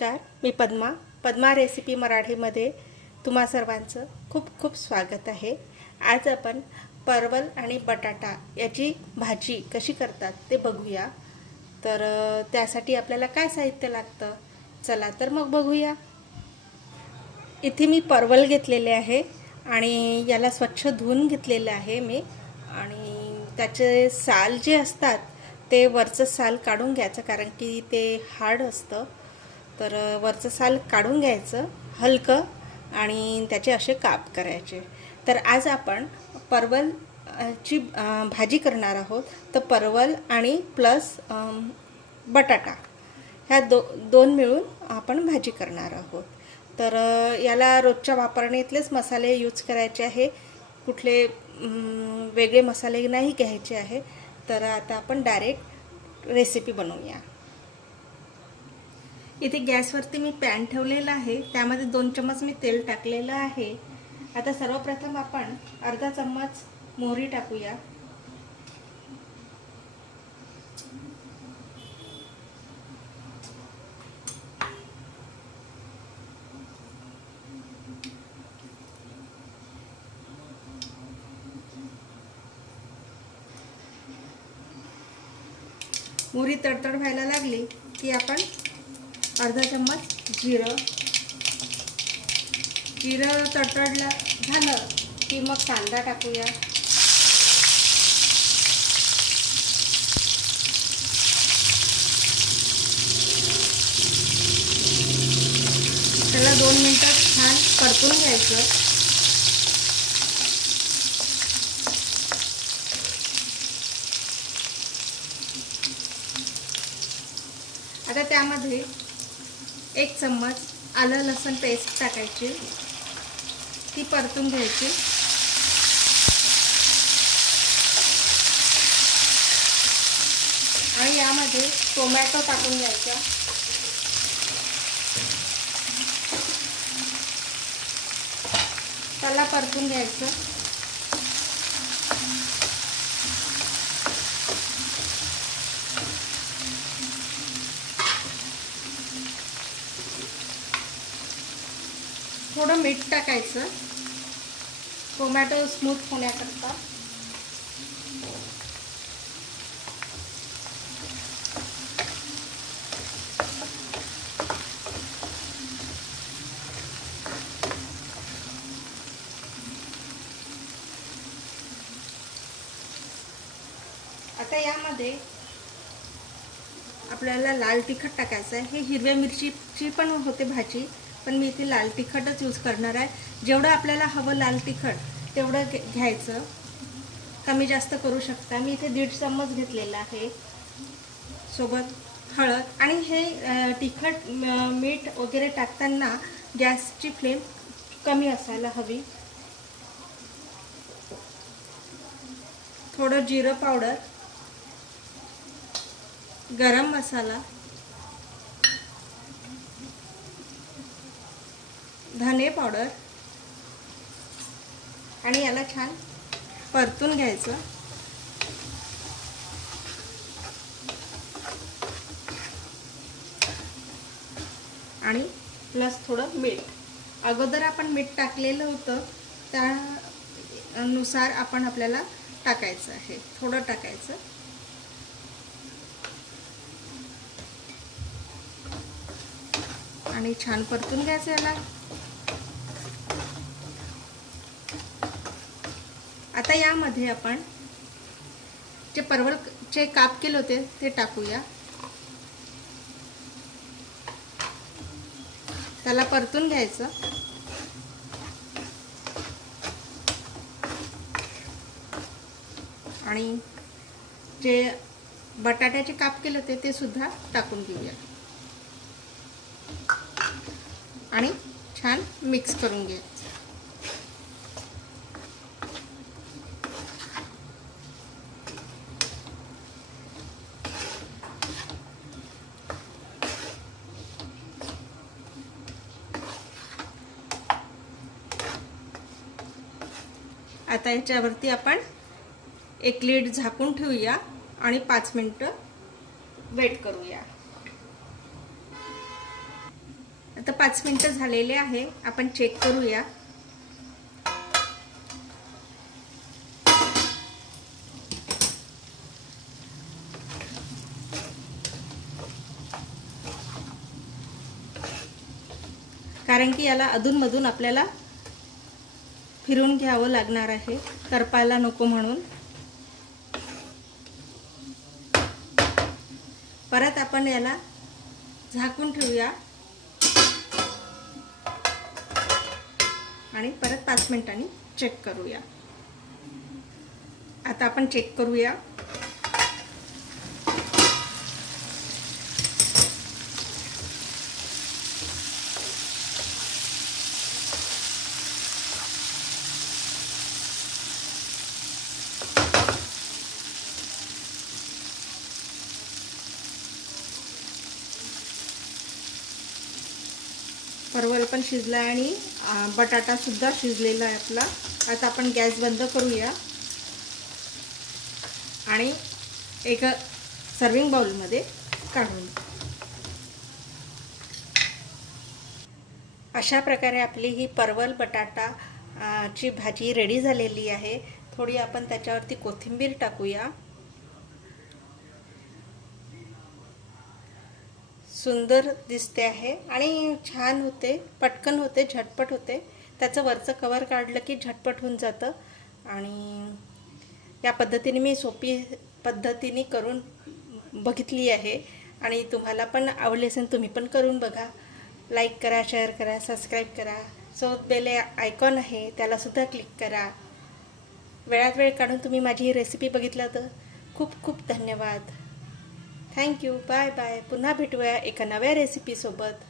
नमस्कार, मी पद्मा रेसिपी मराठीमध्ये तुम्हा सर्वांचं खूप खूप स्वागत आहे। आज आपण परवल आणि बटाटा याची भाजी कशी करतात ते बघूया। तर त्यासाठी आपल्याला काय साहित्य लागतं, चला तर मग बघूया। इथे मी परवल घेतलेले आहे आणि याला स्वच्छ धुवून घेतलेलं आहे मी, आणि त्याचे साल जे असतात ते वरचं साल काढून घ्यायचं, कारण की ते हार्ड असतं। तर वरचं साल काढून घ्यायचं हलकं आणि त्याचे असे काप करायचे। तर आज आपण परवल ची भाजी करणार आहोत। तर परवल आणि प्लस बटाटा ह्या दोन मिळून आपण भाजी करणार आहोत। तर याला रोजच्या वापरण्यातलेच मसाले यूज करायचे आहे, कुठले वेगळे मसाले नाही घ्यायचे आहे। तर आता आपण डायरेक्ट रेसिपी बनवूया। इथे गॅसवरती मी पॅन ठेवलेला आहे, त्यामध्ये 2 चम्मच मी तेल टाकलेलं आहे। आता सर्वप्रथम आपण अर्धा चम्मच मोहरी टाकूया। मोहरी तडतड व्हायला लागली की आपण अर्धा चम्मच जिरं तडतडलं झालं की मग कांदा टाकूया। त्याला 2 मिनिटं छान परतून घ्यायचं। आता त्यामध्ये 1 चम्मच आलं लसूण पेस्ट टाकायची, ती परतून घ्यायची। आणि यामध्ये टोमॅटो टाकून घ्यायचा। त्याला परतून घ्यायचं। थोडं मीठ टाकायचं टोमॅटो स्मूथ होण्याकरता। आता यामध्ये आपल्याला लाल तिखट टाकायचं आहे। हे हिरव्या मिरचीची पण होते भाजी, पण मी इथे लाल तिखटच यूज करणार आहे। जेवढं आपल्याला हवं लाल तिखट तेवढं घ्यायचं, कमी जास्त करू शकता। मी इथे 1.5 चम्मच घेतलेला आहे। सोबत हळद आणि हे तिखट मीठ वगैरे टाकताना गॅसची फ्लेम कमी असायला हवी। थोडं जिरं पावडर, गरम मसाला, धने पावडर आणि याला छान परतून घ्यायचं। आणि प्लस थोडं मीठ, अगोदर आपण मीठ टाकलेलं होतं त्यानुसार आपण आपल्याला टाकायचं आहे, थोडं टाकायचं। आणि छान परतून घ्यायचं याला। आता यामध्ये आपण जे परवलचे काप केले होते ते टाकूया। त्याला परतून घ्यायचं। आणि जे बटाट्याचे काप केले होते ते सुद्धा टाकून घेऊया आणि छान मिक्स करून घ्यायचं। आता याच्यावरती आपण एक लीड झाकून ठेवूया आणि 5 मिनिटं वेट करूया। आता 5 मिनिटं झालेले आहे, आपण चेक करूया. कारण की याला अधूनमधून आपल्याला फिरून घ्यावं लागणार आहे, करपायला नको म्हणून. परत आपण याला झाकून ठेवूया आणि परत 5 मिनिटांनी चेक करूया. आता आपण चेक करूया. परवल पण शिजला आणि बटाटा सुद्धा शिजलेला आहे आपला. आता आपण गॅस बंद करूया आणि एक सर्विंग बाउलमध्ये काढून. अशा प्रकारे आपली ही परवल बटाटा ची भाजी रेडी झालेली आहे. थोडी आपण त्याच्यावरती कोथिंबीर टाकूया. सुंदर दिसते आहे आणि छान होते, पटकन होते, झटपट होते. त्याचं वरचं कवर काढलं की झटपट होऊन जातं. आणि या पद्धतीने मी सोपी पद्धतीने करून बघितली आहे आणि तुम्हाला पण आवडली असेल, तुम्ही पण करून बघा. लाईक करा, शेअर करा, सबस्क्राईब करा. सोबत बेल आयकॉन आहे त्यालासुद्धा क्लिक करा. वेळात वेळ काढून तुम्ही माझी ही रेसिपी बघितलं तर खूप खूप धन्यवाद. थँक्यू. Bye bye. पुन्हा भेटूया एका नव्या रेसिपीसोबत.